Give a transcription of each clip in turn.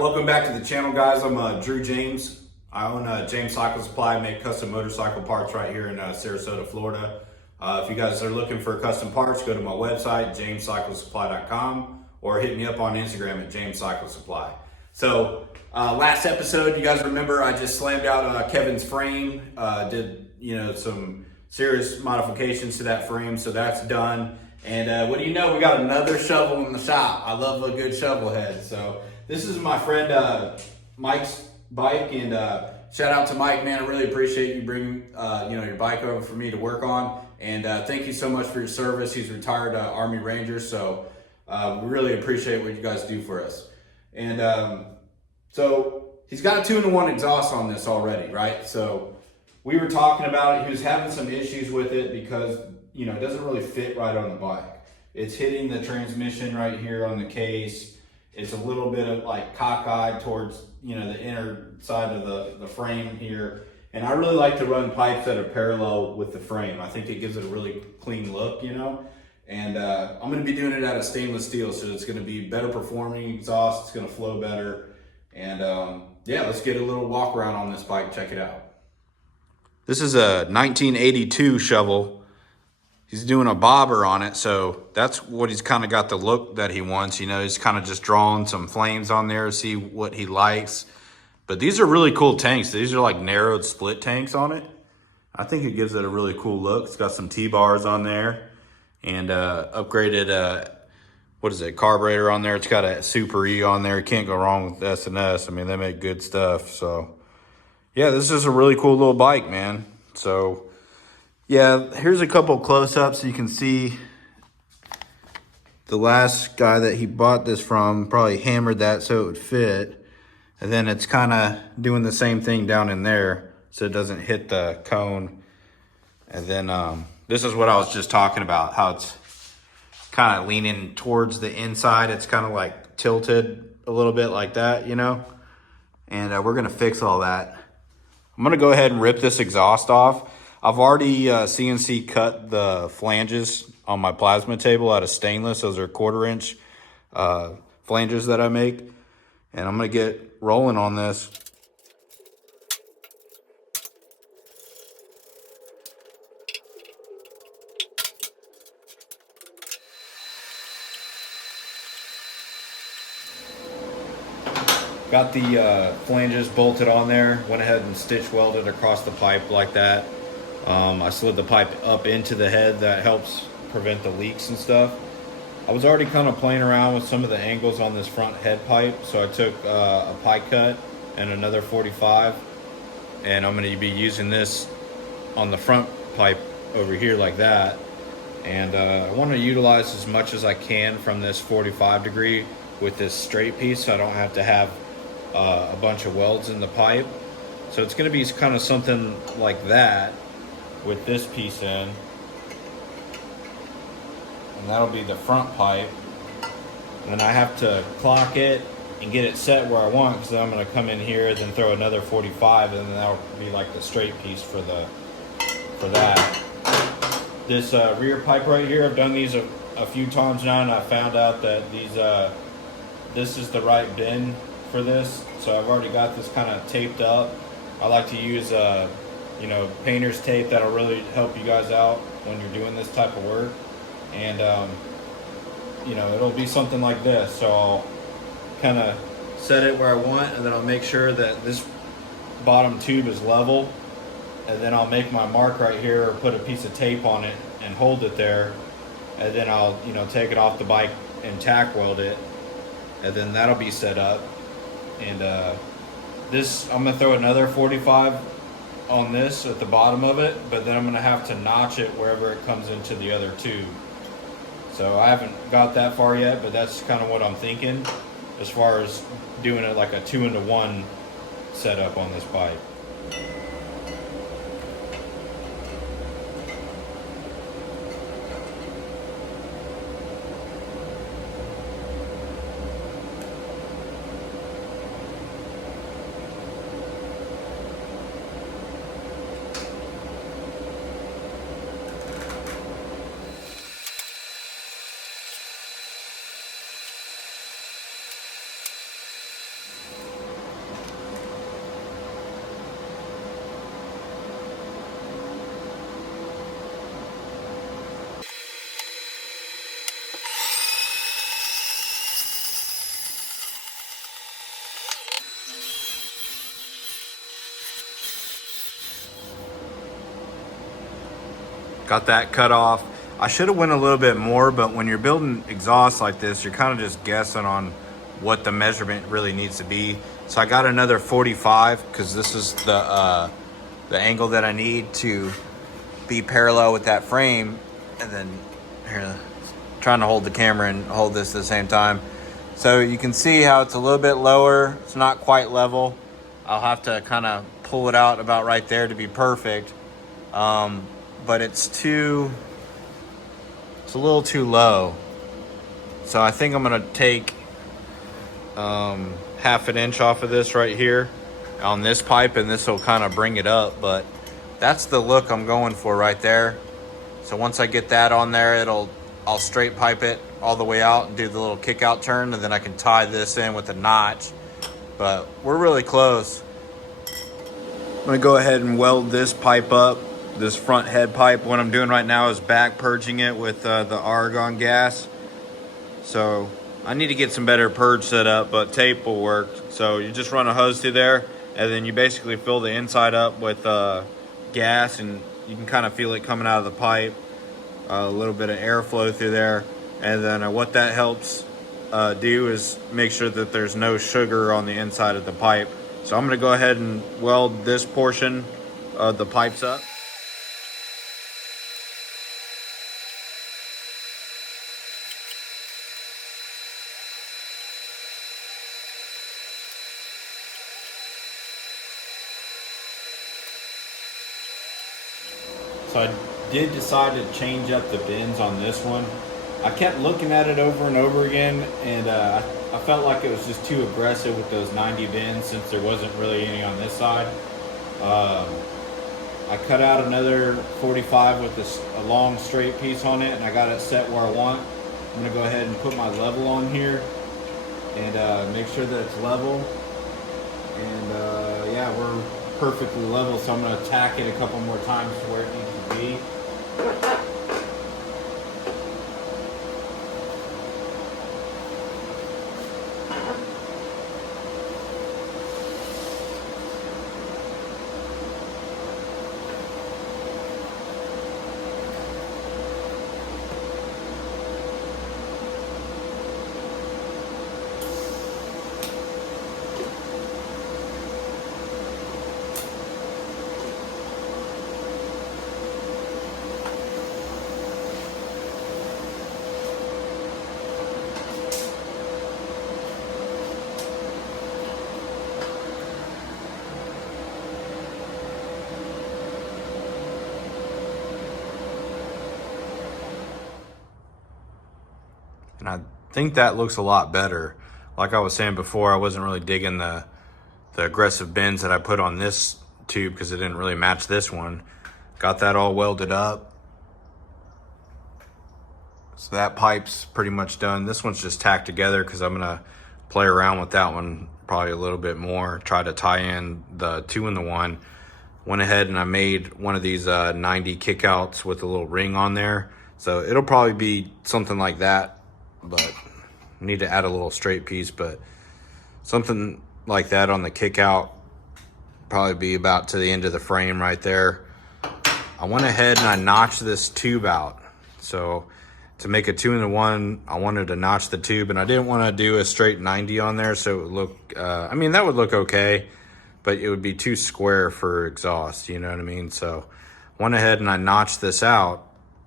welcome back to the channel, guys. I'm Drew James. I own James Cycle Supply. I make custom motorcycle parts right here in Sarasota, Florida. If you guys are looking for custom parts, go to my website, JAMESCYCLESUPPLY.com, or hit me up on Instagram at JamesCycleSupply. So last episode, you guys remember I just slammed out Kevin's frame, did some serious modifications to that frame, so that's done. And what do you know, we got another shovel in the shop. I love a good shovel head. So this is my friend Mike's bike, and shout out to Mike, man. I really appreciate you bringing your bike over for me to work on, and thank you so much for your service. He's a retired Army Ranger, so we really appreciate what you guys do for us. And so he's got a 2-in-1 exhaust on this already, right? So we were talking about it. He was having some issues with it because it doesn't really fit right on the bike. It's hitting the transmission right here on the case. It's a little bit of like cockeyed towards the inner side of the frame here. And I really like to run pipes that are parallel with the frame. I think it gives it a really clean look, And I'm gonna be doing it out of stainless steel, so it's gonna be better performing exhaust, it's gonna flow better. And yeah, let's get a little walk around on this bike, check it out. This is a 1982 shovel. He's doing a bobber on it, so that's what he's kind of got the look that he wants. He's kind of just drawing some flames on there to see what he likes. But these are really cool tanks. These are like narrowed split tanks on it. I think it gives it a really cool look. It's got some T-bars on there and upgraded, carburetor on there. It's got a Super E on there. Can't go wrong with S&S. I mean, they make good stuff. So yeah, this is a really cool little bike, man. So yeah, here's a couple close-ups so you can see the last guy that he bought this from probably hammered that so it would fit. And then it's kind of doing the same thing down in there so it doesn't hit the cone. And then this is what I was just talking about, how it's kind of leaning towards the inside. It's kind of like tilted a little bit like that, And we're going to fix all that. I'm going to go ahead and rip this exhaust off. I've already CNC cut the flanges on my plasma table out of stainless. Those are 1/4-inch flanges that I make. And I'm going to get rolling on this. Got the flanges bolted on there. Went ahead and stitch welded across the pipe like that. I slid the pipe up into the head. That helps prevent the leaks and stuff. I was already kind of playing around with some of the angles on this front head pipe, so I took a pie cut and another 45, and I'm going to be using this on the front pipe over here like that. And I want to utilize as much as I can from this 45 degree with this straight piece, so I don't have to have a bunch of welds in the pipe. So it's going to be kind of something like that with this piece in, and that'll be the front pipe. And then I have to clock it and get it set where I want, because I'm going to come in here, then throw another 45, and then that'll be like the straight piece for that. This rear pipe right here, I've done these a few times now, and I found out that this is the right bend for this. So I've already got this kind of taped up. I like to use painter's tape. That'll really help you guys out when you're doing this type of work. And it'll be something like this. So I'll kind of set it where I want, and then I'll make sure that this bottom tube is level, and then I'll make my mark right here, or put a piece of tape on it and hold it there, and then I'll take it off the bike and tack weld it, and then that'll be set up. And this, I'm gonna throw another 45 on this at the bottom of it, but then I'm gonna have to notch it wherever it comes into the other tube. So I haven't got that far yet, but that's kind of what I'm thinking as far as doing it like a 2-in-1 setup on this bike. Got that cut off. I should have went a little bit more, but when you're building exhaust like this, you're kind of just guessing on what the measurement really needs to be. So I got another 45 because this is the angle that I need to be parallel with that frame. And then here, trying to hold the camera and hold this at the same time. So you can see how it's a little bit lower. It's not quite level. I'll have to kind of pull it out about right there to be perfect. But it's a little too low. So I think I'm gonna take half an inch off of this right here on this pipe, and this will kind of bring it up. But that's the look I'm going for right there. So once I get that on there, I'll straight pipe it all the way out and do the little kick out turn, and then I can tie this in with a notch. But we're really close. I'm gonna go ahead and weld this pipe up, this front head pipe. What I'm doing right now is back purging it with the argon gas. So I need to get some better purge set up, but tape will work. So you just run a hose through there, and then you basically fill the inside up with gas, and you can kind of feel it coming out of the pipe. A little bit of airflow through there. And then what that helps do is make sure that there's no sugar on the inside of the pipe. So I'm gonna go ahead and weld this portion of the pipes up. So I did decide to change up the bends on this one. I kept looking at it over and over again, and I felt like it was just too aggressive with those 90 bends since there wasn't really any on this side. I cut out another 45 with a long straight piece on it, and I got it set where I want. I'm gonna go ahead and put my level on here and make sure that it's level. And yeah, we're perfectly level, so I'm gonna tack it a couple more times to where it needs to be. And I think that looks a lot better. Like I was saying before, I wasn't really digging the aggressive bends that I put on this tube because it didn't really match this one. Got that all welded up. So that pipe's pretty much done. This one's just tacked together because I'm gonna play around with that one probably a little bit more. Try to tie in the 2-in-1. Went ahead and I made one of these 90 kickouts with a little ring on there. So it'll probably be something like that, but need to add a little straight piece, but something like that on the kick out, probably be about to the end of the frame right there. I went ahead and I notched this tube out. So to make a 2-in-1, I wanted to notch the tube, and I didn't want to do a straight 90 on there, so it would look, I mean, that would look okay, but it would be too square for exhaust, you know what I mean? So went ahead and I notched this out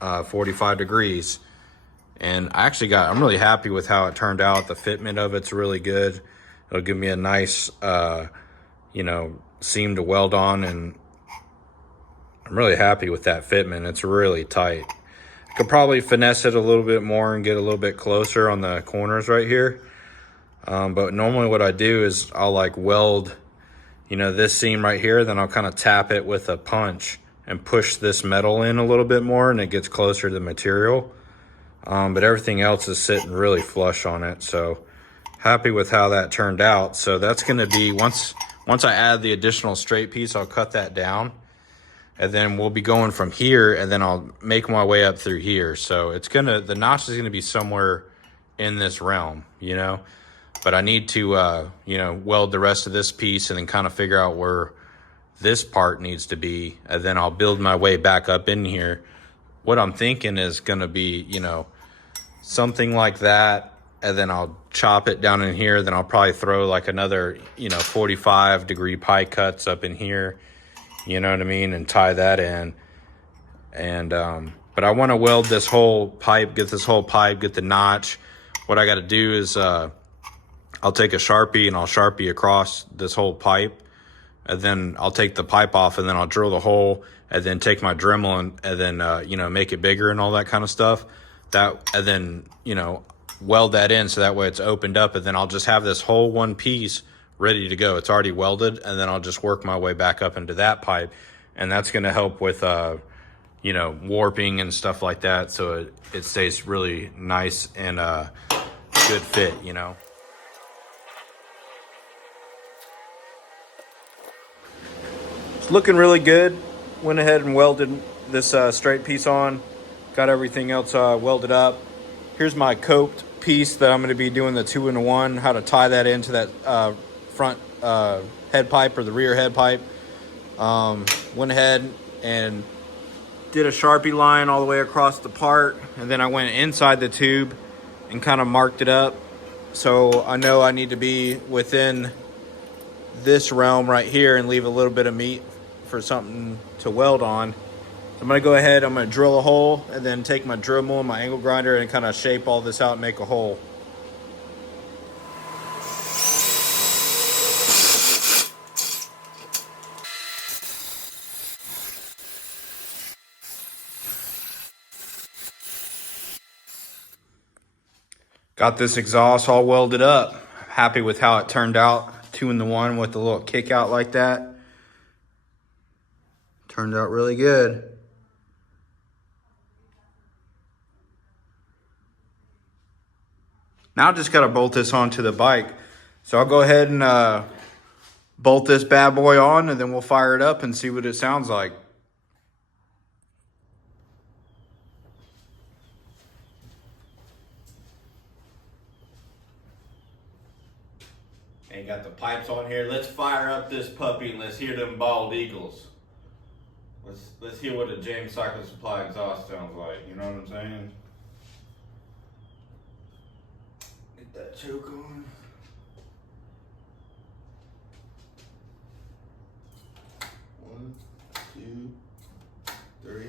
45 degrees. And I'm really happy with how it turned out. The fitment of it's really good. It'll give me a nice, seam to weld on, and I'm really happy with that fitment. It's really tight. I could probably finesse it a little bit more and get a little bit closer on the corners right here. But normally what I do is I'll like weld, this seam right here, then I'll kind of tap it with a punch and push this metal in a little bit more, and it gets closer to the material. But everything else is sitting really flush on it. So happy with how that turned out. So that's going to be, once I add the additional straight piece, I'll cut that down, and then we'll be going from here, and then I'll make my way up through here. So the notch is going to be somewhere in this realm, but I need to, weld the rest of this piece and then kind of figure out where this part needs to be. And then I'll build my way back up in here what I'm thinking is gonna be, you know, something like that. And then I'll chop it down in here. Then I'll probably throw like another, you know, 45-degree pie cuts up in here. You know what I mean? And tie that in. And, but I want to weld this whole pipe, get the notch. What I got to do is, I'll take a Sharpie and I'll Sharpie across this whole pipe. And then I'll take the pipe off and then I'll drill the hole and then take my Dremel and then, you know, make it bigger and all that kind of stuff. And then, you know, weld that in so that way it's opened up, and then I'll just have this whole one piece ready to go. It's already welded, and then I'll just work my way back up into that pipe, and that's going to help with you know, warping and stuff like that, so it stays really nice and good fit, you know. It's looking really good. Went ahead and welded this straight piece on, got everything else welded up. Here's my coped piece that I'm going to be doing the 2-in-1, how to tie that into that front head pipe or the rear head pipe. Went ahead and did a Sharpie line all the way across the part, and then I went inside the tube and kind of marked it up. So I know I need to be within this realm right here and leave a little bit of meat for something to weld on. I'm gonna go ahead, I'm gonna drill a hole and then take my Dremel and my angle grinder and kind of shape all this out and make a hole. Got this exhaust all welded up. Happy with how it turned out. 2-in-1 with a little kick out like that. Turned out really good. Now I just got to bolt this onto the bike. So I'll go ahead and bolt this bad boy on, and then we'll fire it up and see what it sounds like. And got the pipes on here. Let's fire up this puppy and let's hear them bald eagles. Let's hear what a JAMESCYCLE Supply exhaust sounds like. You know what I'm saying? Get that choke on. One, two, three.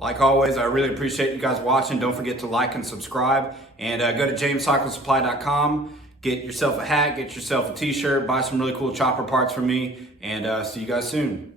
Like always, I really appreciate you guys watching. Don't forget to like and subscribe, and go to JAMESCYCLESUPPLY.com. Get yourself a hat, get yourself a t-shirt, buy some really cool chopper parts from me, and see you guys soon.